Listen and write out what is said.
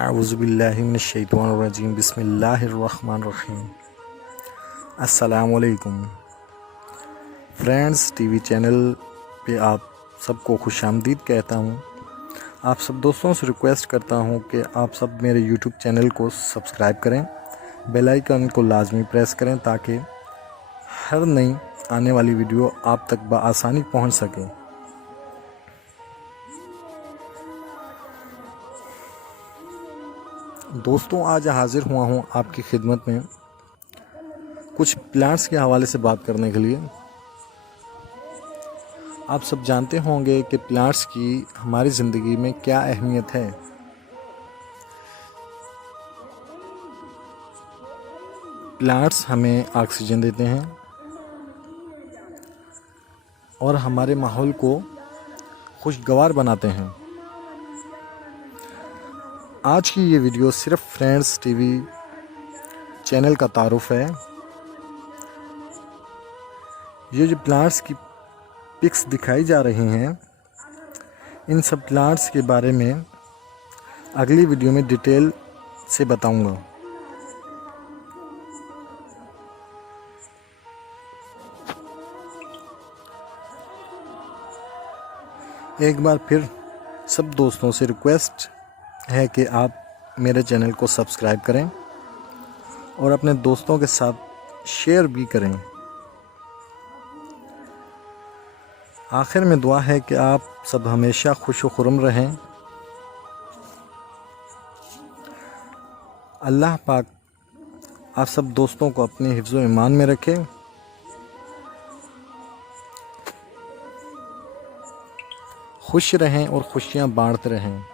अऊज़ुबिल्लाहि मिनश्शैतानिर्रजीम बिस्मिल्लाहिर्रहमानिर्रहीम। अस्सलामुअलैकुम friends, TV channel पे आप सबको खुशामदीद कहता हूँ। आप सब दोस्तों से रिक्वेस्ट करता हूँ कि आप सब मेरे यूट्यूब चैनल को सब्सक्राइब करें, बेल आइकन को लाजमी प्रेस करें ताकि हर नई आने वाली वीडियो आप तक बआसानी पहुँच सके। दोस्तों, आज हाज़िर हुआ हूँ आपकी खिदमत में कुछ प्लांट्स के हवाले से बात करने के लिए। आप सब जानते होंगे कि प्लांट्स की हमारी ज़िंदगी में क्या अहमियत है। प्लांट्स हमें ऑक्सीजन देते हैं और हमारे माहौल को खुशगवार बनाते हैं। आज की ये वीडियो सिर्फ फ्रेंड्स टीवी चैनल का तारुफ है। ये जो प्लांट्स की पिक्स दिखाई जा रही हैं, इन सब प्लांट्स के बारे में अगली वीडियो में डिटेल से बताऊंगा। एक बार फिर सब दोस्तों से रिक्वेस्ट है कि आप मेरे चैनल को सब्सक्राइब करें और अपने दोस्तों के साथ शेयर भी करें। आखिर में दुआ है कि आप सब हमेशा खुश व खुर्म रहें। अल्लाह पाक आप सब दोस्तों को अपने हिफ्ज़ व ईमान में रखे। खुश रहें और खुशियाँ बांटते रहें।